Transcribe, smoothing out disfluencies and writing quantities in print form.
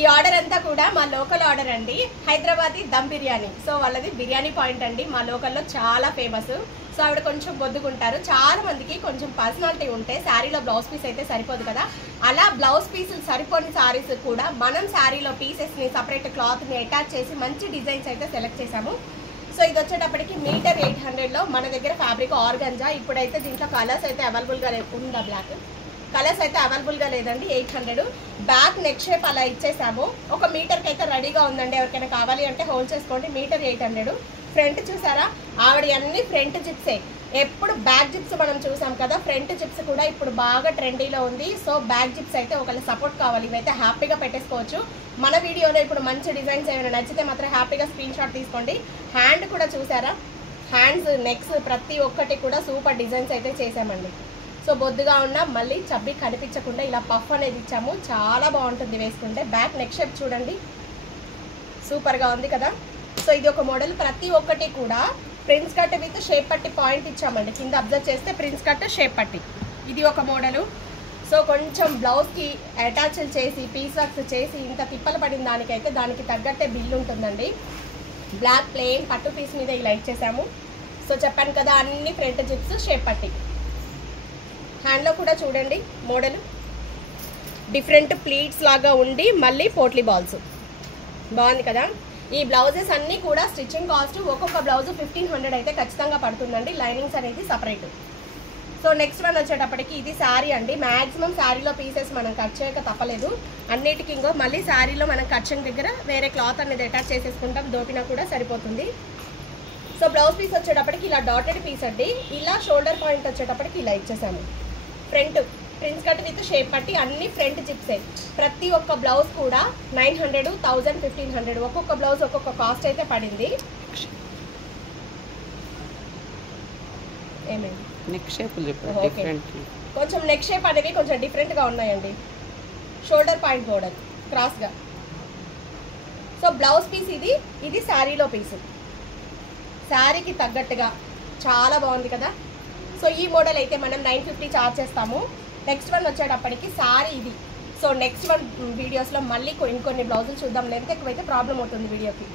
ఈ ఆర్డర్ అంతా కూడా మా లోకల్ ఆర్డర్ అండి, హైదరాబాదీ దమ్ బిర్యానీ. సో వాళ్ళది బిర్యానీ పాయింట్ అండి, మా లోకల్లో చాలా ఫేమస్. సో ఆవిడ కొంచెం బొద్దుకుంటారు. చాలా మందికి కొంచెం పర్సనాలిటీ ఉంటే శారీలో బ్లౌజ్ పీస్ అయితే సరిపోదు కదా, అలా బ్లౌజ్ పీసులు సరిపోని శారీస్ కూడా మనం శారీలో పీసెస్ని సపరేట్ క్లాత్ని అటాచ్ చేసి మంచి డిజైన్స్ అయితే సెలెక్ట్ చేసాము. సో ఇది వచ్చేటప్పటికి మీటర్ 800లో మన దగ్గర ఫ్యాబ్రిక్ ఆర్గంజా. ఇప్పుడైతే దీంట్లో కలర్స్ అయితే అవైలబుల్గా ఉందా, బ్లాక్ కలర్స్ అయితే అవైలబుల్గా లేదండి. 800 బ్యాక్ నెక్ షేప్ అలా ఇచ్చేసాము. ఒక మీటర్కి అయితే రెడీగా ఉందండి, ఎవరికైనా కావాలి అంటే హోల్డ్ చేసుకోండి. మీటర్ 800. ఫ్రంట్ చూసారా, ఆవిడ అన్ని ఫ్రంట్ జిప్సే. ఎప్పుడు బ్యాక్ జిప్స్ మనం చూసాం కదా, ఫ్రంట్ జిప్స్ కూడా ఇప్పుడు బాగా ట్రెండీలో ఉంది. సో బ్యాక్ జిప్స్ అయితే ఒకళ్ళ సపోర్ట్ కావాలి, ఇవైతే హ్యాపీగా పెట్టేసుకోవచ్చు. మన వీడియోలో ఇప్పుడు మంచి డిజైన్స్ ఏమైనా నచ్చితే మాత్రం హ్యాపీగా స్క్రీన్ షాట్ తీసుకోండి. హ్యాండ్ కూడా చూసారా, హ్యాండ్స్ నెక్స్ ప్రతి ఒక్కటి కూడా సూపర్ డిజైన్స్ అయితే చేసామండి. సో బొద్దుగా ఉన్న మళ్ళీ చబ్బి కనిపించకుండా ఇలా పఫ్ అనేది ఇచ్చాము, చాలా బాగుంటుంది వేసుకుంటే. బ్యాక్ నెక్ షేప్ చూడండి, సూపర్గా ఉంది కదా. సో ఇది ఒక మోడల్. ప్రతి ఒక్కటి కూడా ప్రిన్స్ కట్ విత్ షేప్ పట్టి పాయింట్ ఇచ్చామండి, కింద అబ్జర్వ్ చేస్తే ప్రిన్స్ కట్ షేప్ పట్టి. ఇది ఒక మోడలు. సో కొంచెం బ్లౌజ్కి అటాచ్ చేసి పీస్ వర్క్స్ చేసి ఇంత తిప్పలు పడిన దానికైతే దానికి తగ్గట్టే బిల్ ఉంటుందండి. బ్లాక్ ప్లెయిన్ పట్టు పీస్ మీద ఇలా ఇచ్చేసాము. సో చెప్పాను కదా, అన్ని ఫ్రంట్ జిప్స్ షేప్ పట్టి. హ్యాండ్లో కూడా చూడండి మోడల్ డిఫరెంట్ ప్లీట్స్ లాగా ఉండి మళ్ళీ పోట్లీ బాల్స్, బాగుంది కదా. ఈ బ్లౌజెస్ అన్నీ కూడా స్టిచ్చింగ్ కాస్ట్ ఒక్కొక్క బ్లౌజ్ 1500 అయితే ఖచ్చితంగా పడుతుందండి, లైనింగ్స్ అనేది సపరేట్. సో నెక్స్ట్ వన్ వచ్చేటప్పటికి ఇది శారీ అండి. మ్యాక్సిమం శారీలో పీసెస్ మనం కట్ చేయక తప్పలేదు. అన్నిటికి ఇంకో మళ్ళీ శారీలో మనం కట్చింగ్ దగ్గర వేరే క్లాత్ అనేది అటాచ్ చేసేసుకుంటాం, దోపినా కూడా సరిపోతుంది. సో బ్లౌజ్ పీస్ వచ్చేటప్పటికి ఇలా డాటెడ్ పీస్ అండి. ఇలా షోల్డర్ పాయింట్ వచ్చేటప్పటికి ఇలా ఇచ్చేసాము. Front prince cut with shape పట్టి, అన్ని ఫ్రంట్ జిప్సే. ప్రతి ఒక్క బ్లౌజ్ కూడా 900, 1000, 1500 ఒక్కొక్క బ్లౌజ్ ఒక్కొక్క కాస్ట్ అయితే పడింది. ఏమైంది నెక్ షేప్ కొంచెం నెక్ షేప్ అనేవి కొంచెం డిఫరెంట్గా ఉన్నాయండి. షోల్డర్ పాయింట్ బోర్డర్ క్రాస్గా. సో బ్లౌజ్ పీస్ ఇది శారీలో పీసు, శారీకి తగ్గట్టుగా చాలా బాగుంది కదా. సో ఈ మోడల్ అయితే మనం 950 చార్జ్ చేస్తాము. నెక్స్ట్ వన్ వచ్చేటప్పటికి శారీ ఇది. సో నెక్స్ట్ వన్ వీడియోస్లో మళ్ళీ ఇంకొన్ని బ్లౌజులు చూద్దాం, లెంత్ ఎక్కువైతే ప్రాబ్లం అవుతుంది వీడియోకి.